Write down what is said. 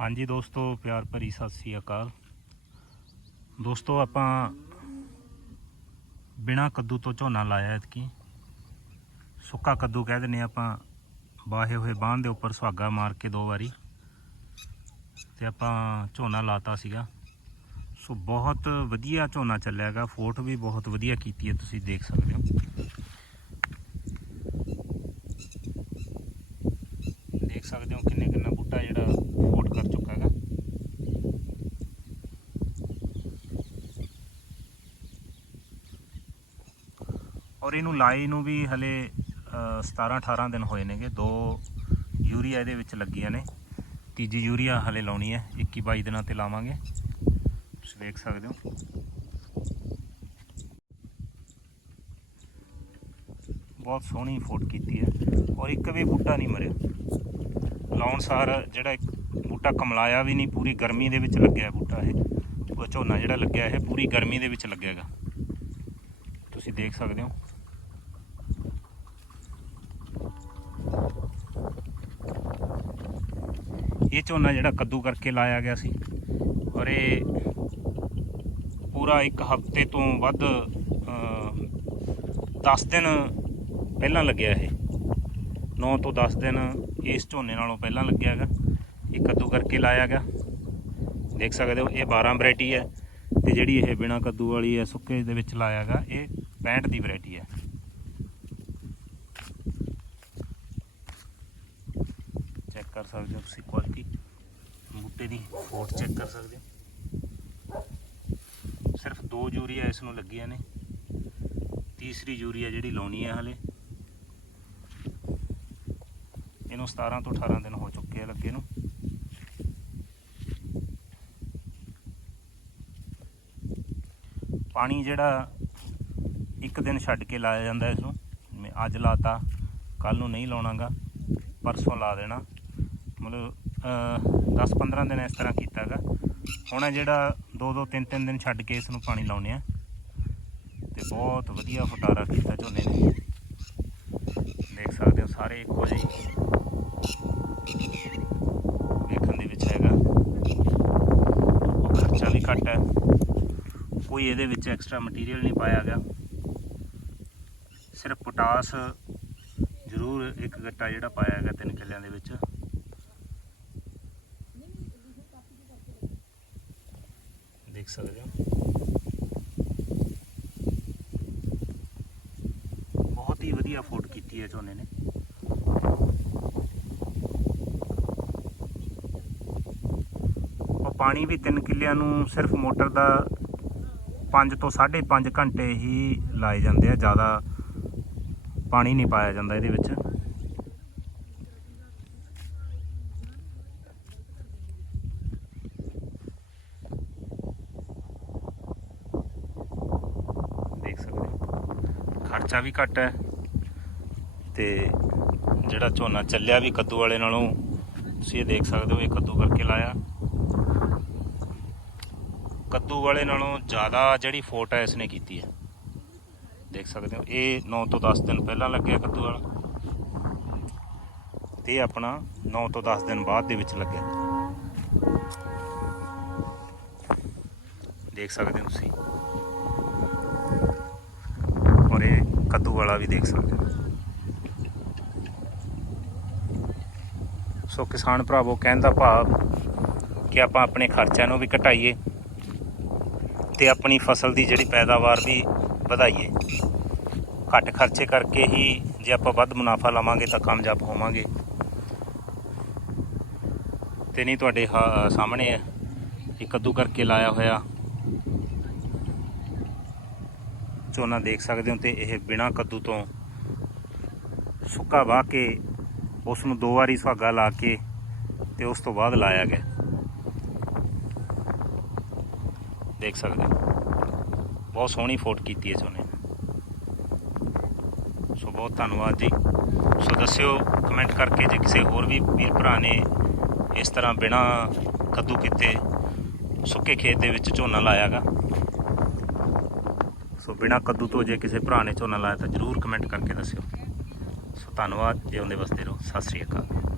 ਹਾਂਜੀ ਦੋਸਤੋ, ਪਿਆਰ ਭਰੀ ਸਤਿ ਸ੍ਰੀ ਅਕਾਲ। ਦੋਸਤੋ, ਆਪਾਂ ਬਿਨਾ ਕੱਦੂ ਤੋਂ ਝੋਨਾ ਲਾਇਆ ਇਤਕੀ ਸੁੱਕਾ ਕੱਦੂ ਕਹਿ ਦਿੰਨੇ ਆਪਾਂ, ਬਾਹੇ ਹੋਏ ਬਾਂਹ ਦੇ ਉੱਪਰ ਸੁਹਾਗਾ ਮਾਰ ਕੇ ਦੋ ਵਾਰੀ। ਤੇ ਆਪਾਂ ਝੋਨਾ ਲਾਤਾ ਸੀਗਾ। ਸੋ ਬਹੁਤ ਵਧੀਆ ਝੋਨਾ ਚੱਲਿਆਗਾ ਫੋਟ ਵੀ ਬਹੁਤ ਵਧੀਆ ਕੀਤੀ ਹੈ, ਤੁਸੀਂ ਦੇਖ ਸਕਦੇ ਹੋ। ਦੇਖ ਸਕਦੇ ਹੋ ਕਿੰਨੇ ਕਿੰਨਾ ਬੂਟਾ ਜਿਹੜਾ ਫੋਟ ਕਰ ਚੁੱਕਾ ਹੈਗਾ। ਔਰ ਇਹਨੂੰ ਲਾਈ ਨੂੰ ਵੀ ਹਲੇ 17 18 ਦਿਨ ਹੋਏ ਨੇਗੇ। ਦੋ ਯੂਰੀਆ ਇਹਦੇ ਵਿੱਚ ਲੱਗੀਆਂ ਨੇ। ਤੀਜੀ ਯੂਰੀਆ ਹਲੇ ਲਾਉਣੀ ਹੈ। 21 22 ਦਿਨਾਂ ਤੇ ਲਾਵਾਂਗੇ। ਤੁਸੀਂ ਦੇਖ ਸਕਦੇ ਹੋ। ਬਹੁਤ ਸੋਹਣੀ ਫੋਟ ਕੀਤੀ ਹੈ। ਔਰ ਇੱਕ ਵੀ ਬੂਟਾ ਨਹੀਂ ਮਰਿਆ। ਲਾਉਣ ਸਾਰ ਜਿਹੜਾ ਇੱਕ ਬੂਟਾ ਕਮਲਾਇਆ ਵੀ ਨਹੀਂ, ਪੂਰੀ ਗਰਮੀ ਦੇ ਵਿੱਚ ਲੱਗਿਆ ਬੂਟਾ ਇਹ। ਝੋਨਾ ਜਿਹੜਾ ਲੱਗਿਆ ਇਹ ਪੂਰੀ ਗਰਮੀ ਦੇ ਵਿੱਚ ਲੱਗਿਆਗਾ। ਤੁਸੀਂ ਦੇਖ ਸਕਦੇ ਹੋ। ਇਹ ਝੋਨਾ ਜਿਹੜਾ ਕੱਦੂ ਕਰਕੇ ਲਾਇਆ ਗਿਆ ਸੀ ਔਰ ਇਹ ਪੂਰਾ ਇੱਕ ਹਫ਼ਤੇ ਤੋਂ ਵੱਧ 10 ਦਿਨ ਪਹਿਲਾਂ ਲੱਗਿਆ ਇਹ। 9 ਤੋਂ 10 ਦਿਨ ਇਸ ਝੋਨੇ ਨਾਲੋਂ ਪਹਿਲਾਂ ਲੱਗਿਆ ਹੈਗਾ ਇਹ ਕੱਦੂ ਕਰਕੇ ਲਾਇਆ ਗਿਆ ਦੇਖ ਸਕਦੇ ਹੋ, ਇਹ 12 ਵੈਰਾਈਟੀ ਹੈ ਤੇ ਜਿਹੜੀ ਇਹ ਬਿਨਾ ਕੱਦੂ ਵਾਲੀ ਹੈ, ਸੁੱਕੇ ਦੇ ਵਿੱਚ ਲਾਇਆ ਹੈਗਾ ਇਹ 65 ਦੀ ਵੈਰਾਈਟੀ ਹੈ। ਚੈੱਕ ਕਰ ਸਕਦੇ ਹੋ ਤੁਸੀਂ ਕੁਆਲਿਟੀ। ਬੂਟੇ ਦੀ ਫੋਟ ਚੈੱਕ ਕਰ ਸਕਦੇ ਹੋ। ਸਿਰਫ ਦੋ ਯੂਰੀਆ ਇਸ ਨੂੰ ਲੱਗੀਆਂ ਨੇ। ਤੀਸਰੀ ਯੂਰੀਆ ਜਿਹੜੀ ਲਾਉਣੀ ਹੈ ਹਲੇ। ਇਹਨੂੰ 17 ਤੋਂ 18 ਦਿਨ ਹੋ ਚੁੱਕੇ ਆ ਲੱਗੇ ਨੂੰ। ਪਾਣੀ ਜਿਹੜਾ ਇੱਕ ਦਿਨ ਛੱਡ ਕੇ ਲਾਇਆ ਜਾਂਦਾ ਇਸ ਨੂੰ। ਜਿਵੇਂ ਅੱਜ ਲਾਤਾ ਕੱਲ ਨੂੰ ਨਹੀਂ ਲਾਉਣਾਗਾ, ਪਰਸੋਂ ਲਾ ਦੇਣਾ। ਮਤਲਬ 10-15 ਦਿਨ ਇਸ ਤਰ੍ਹਾਂ ਕੀਤਾਗਾ। ਹੁਣ ਜਿਹੜਾ 2-2 3-3 ਦਿਨ ਛੱਡ ਕੇ ਇਸ ਨੂੰ ਪਾਣੀ ਲਾਉਨੇ ਆ। ਤੇ ਬਹੁਤ ਵਧੀਆ ਫਟਾਰਾ ਕੀਤਾ ਝੋਨੇ ਨੇ। ਦੇਖ ਸਕਦੇ ਹੋ ਸਾਰੇ ਇੱਕੋ ਜਿਹੇ ਵੇਖਣ ਦੇ ਵਿੱਚ ਹੈਗਾ। ਖਰਚਾ ਵੀ ਘੱਟ ਹੈ। ਕੋਈ ਇਹਦੇ ਵਿੱਚ ਐਕਸਟਰਾ ਮਟੀਰੀਅਲ ਨਹੀਂ ਪਾਇਆ ਗਿਆ। ਸਿਰਫ ਪੋਟਾਸ ਜ਼ਰੂਰ ਇੱਕ ਗੱਟਾ ਜਿਹੜਾ ਪਾਇਆ ਹੈਗਾ ਤਿੰਨ ਕਿੱਲਿਆਂ ਦੇ ਵਿੱਚ। ਦੇਖ ਸਕਦੇ ਹੋ। ਬਹੁਤ ਹੀ ਵਧੀਆ ਫੋਟ ਕੀਤੀ ਹੈ ਝੋਨੇ ਨੇ। ਪਾਣੀ ਵੀ 3 ਕਿੱਲਿਆਂ ਨੂੰ ਸਿਰਫ ਮੋਟਰ ਦਾ 5 ਤੋਂ 5.5 ਘੰਟੇ ਹੀ ਲਾਏ ਜਾਂਦੇ ਆ, ਜ਼ਿਆਦਾ ਪਾਣੀ ਨਹੀਂ ਪਾਇਆ ਜਾਂਦਾ ਇਹਦੇ ਵਿੱਚ। ਦੇਖ ਸਕਦੇ ਹੋ, ਖਰਚਾ ਵੀ ਘੱਟ ਹੈ ਤੇ ਜਿਹੜਾ ਝੋਨਾ ਚੱਲਿਆ ਵੀ ਕੱਦੂ ਵਾਲੇ ਨਾਲੋਂ, ਤੁਸੀਂ ਇਹ ਦੇਖ ਸਕਦੇ ਹੋ ਇਹ ਕੱਦੂ ਕਰਕੇ ਲਾਇਆ। ਕੱਦੂ ਵਾਲੇ ਨਾਲੋਂ ਜ਼ਿਆਦਾ ਜਿਹੜੀ ਫੋਟ ਹੈ ਇਸਨੇ ਕੀਤੀ ਹੈ। ਦੇਖ ਸਕਦੇ ਹੋ, ਇਹ 9 ਤੋਂ 10 ਦਿਨ ਪਹਿਲਾਂ ਲੱਗਿਆ ਕੱਦੂ ਵਾਲਾ। ਤੇ ਆਪਣਾ 9 ਤੋਂ 10 ਦਿਨ ਬਾਅਦ ਦੇ ਵਿੱਚ ਲੱਗਿਆ। ਦੇਖ ਸਕਦੇ ਹੋ ਤੁਸੀਂ। ਔਰ ਇਹ ਕੱਦੂ ਵਾਲਾ ਵੀ ਦੇਖ ਸਕਦੇ ਹੋ। ਸੋ ਕਿਸਾਨ ਭਰਾਵੋ ਕਹਿੰਦਾ ਭਾਵ ਕਿ ਆਪਾਂ ਆਪਣੇ ਖਰਚਿਆਂ ਨੂੰ ਵੀ ਘਟਾਈਏ। ਤੇ ਆਪਣੀ ਫਸਲ ਦੀ ਜਿਹੜੀ ਪੈਦਾਵਾਰ ਵੀ ਵਧਾਈਏ। ਘੱਟ ਖਰਚੇ ਕਰਕੇ ਹੀ ਜੇ ਆਪਾਂ ਵੱਧ ਮੁਨਾਫਾ ਲਾਵਾਂਗੇ ਤਾਂ ਕਾਮਯਾਬ ਹੋਵਾਂਗੇ। ਤੇ ਨਹੀਂ ਤੁਹਾਡੇ ਹਾ- ਸਾਹਮਣੇ ਹੈ। ਇਹ ਕੱਦੂ ਕਰਕੇ ਲਾਇਆ ਹੋਇਆ। ਝੋਨਾ ਦੇਖ ਸਕਦੇ ਹੋ ਤੇ ਇਹ ਬਿਨਾ ਕੱਦੂ ਤੋਂ ਸੁੱਕਾ ਵਾਹ ਕੇ ਉਸ ਨੂੰ ਦੋ ਵਾਰੀ ਸੁਹਾਗਾ ਲਾ ਕੇ ਤੇ ਉਸ ਤੋਂ ਬਾਅਦ ਲਾਇਆ ਗਿਆ। ਦੇਖ ਸਕਦੇ ਹੋ। ਬਹੁਤ ਸੋਹਣੀ ਫੋਟ ਕੀਤੀ ਹੈ ਝੋਨੇ ਸੋ ਬਹੁਤ ਧੰਨਵਾਦ ਜੀ। ਸੋ ਦੱਸਿਓ ਕਮੈਂਟ ਕਰਕੇ ਜੇ ਕਿਸੇ ਹੋਰ ਵੀ ਵੀਰ ਭਰਾ ਨੇ ਇਸ ਤਰ੍ਹਾਂ ਬਿਨਾ ਕੱਦੂ ਕੀਤੇ ਸੁੱਕੇ ਖੇਤ ਦੇ ਵਿੱਚ ਝੋਨਾ ਲਾਇਆਗਾ। ਸੋ ਬਿਨਾ ਕੱਦੂ ਤੋਂ ਜੇ ਕਿਸੇ ਭਰਾ ਨੇ ਝੋਨਾ ਲਾਇਆ ਤਾਂ ਜਰੂਰ ਕਮੈਂਟ ਕਰਕੇ ਦੱਸਿਓ। ਸੋ ਧੰਨਵਾਦ, ਜੇ ਆਉਂਦੇ ਵਸਦੇ ਰਹੋ। ਸਤਿ ਸ੍ਰੀ ਅਕਾਲ।